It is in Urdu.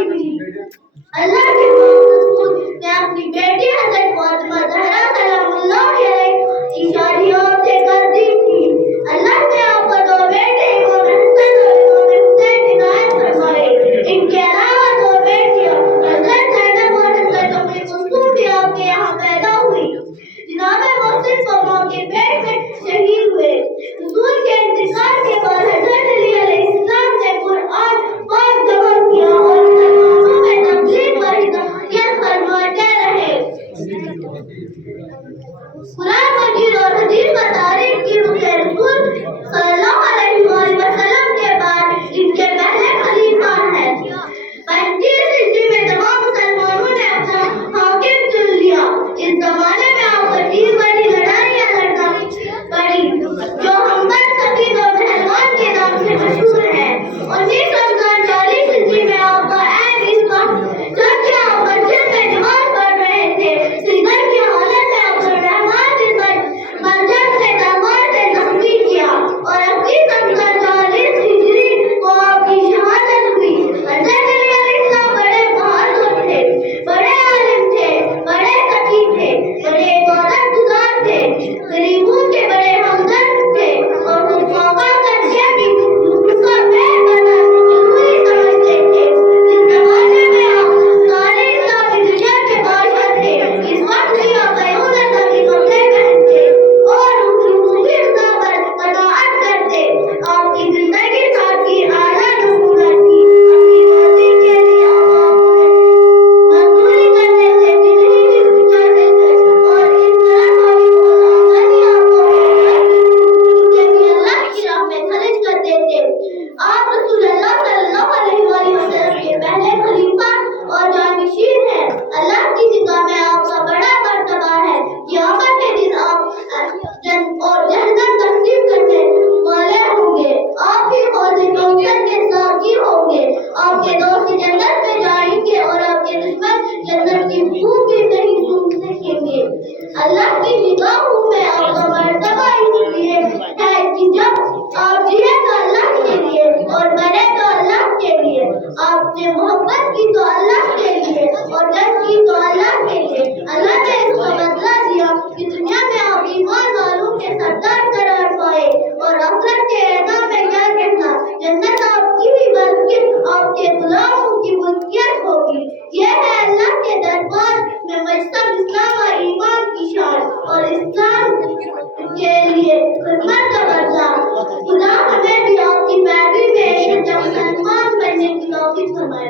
اللہ کے رسول نے اپنی بیٹی حضرت فاطمہ زہرا سلام اللہ علیہ کی شادیوں سے کر دی تھی۔ اللہ نے آپ کو دو بیٹے امام حسن اور امام حسین عنایت فرمائے۔ ان کے علاوہ دو بیٹیاں حضرت زینب اور حضرت ام کلثوم بھی آپ کے یہاں پیدا ہوئی۔ جناب محسن کو ماں کے پیٹ میں شہید ہوئے۔ حضور کے انتقال کے بعد حضرت علی علیہ السلام نے قرآن پاک جمع کیا اور مسلمانوں میں تبلیغ و ہدایت فرماتے رہے۔ قرآن مجید اور حدیث و تاریخ کی روح رسول صلی اللہ علیہ وآلہ وسلم کے بعد ان کے پہلے خلیفہ ہیں۔ 35 ہجری میں تمام مسلمانوں نے اپنا حاکم چن لیا۔ اس زمانے میں آپ کو 3 بڑی لڑائیاں لڑنا پڑی جو حنبل، ثقیف اور بہلوان کے نام سے مشہور ہیں۔ 1939 ہجری میں آپ کا عین اس وقت جبکہ آپ مسجد میں نماز پڑھ رہے تھے، سجدے کی حالت میں عبدالرحمن بن ملجم سے تلوار سے زخمی کیا اور 1940 ہجری کو آپ کی شہادت ہوئی۔ حضرت علی علیہ السلام بڑے بہادر تھے، بڑے عالم تھے، بڑے ذکی تھے، بڑے عبادت گزار تھے، غریبوں کے بڑے ہمدرد تھے اور خود موقع کر کے بھی دوسروں کا خیر کرنا ضروری سمجھتے تھے۔ اس زمانے میں آپ سارے اسلامی دنیا کے بادشاہ تھے۔ اس وقت بھی آپ بیرون نظامی کپڑے پہنتے اور خصوصی غذا پر قناعت کرتے۔ آپ کی زندگی سادگی اعلیٰ نمونہ تھی۔ اپنی روزی کے لیے آپ مزدوری کرنے سے بھی نہیں ہچکچاتے تھے اور اس طرح تھوڑی بہت آمدنی آپ کو مل جاتی کہ بھی اللہ کی راہ میں خرچ کرتے تھے۔ آپ رسول اللہ صلی اللہ علیہ وآلہ وسلم کے پہلے خلیفہ اور جانشین ہیں۔ اللہ کی نگاہ میں آپ کا بڑا مرتبہ ہے۔ قیامت کے دن آپ اور جہنم تقسیم کرنے والے ہوں گے۔ آپ ہی حوض کوثر کے ساقی ہوں گے۔ آپ کے دوست جنت میں جائیں گے اور آپ کے دشمن جنت کی بو بھی نہیں سونگھ سکیں گے۔ اللہ کی نگاہوں میں آپ کا مرتبہ اس لیے ہے کہ جب آپ جیے تو اللہ کے لیے اور مرے تو اللہ کے لیے، آپ نے محبت کی تو اللہ کے لیے اور جنگ کی تو اللہ کے لیے۔ اللہ نے اس کا بدلہ دیا کہ دنیا میں آپ ایمان والوں کے سردار قرار پائے اور آخرت کے اعلان میں کیا کہنا، جنت آپ کی بھی بلکہ آپ کے غلاموں کی ملکیت ہوگی۔ یہ ہے اللہ کے دربار میں مجتمع اسلام و ایمان کی شان اور اسلام کے لیے خدمت کا بدلہ۔ خدا ہمیں بھی آپ کی پیروی میں ایک مسلمان بننے کی توفیق فرمائے۔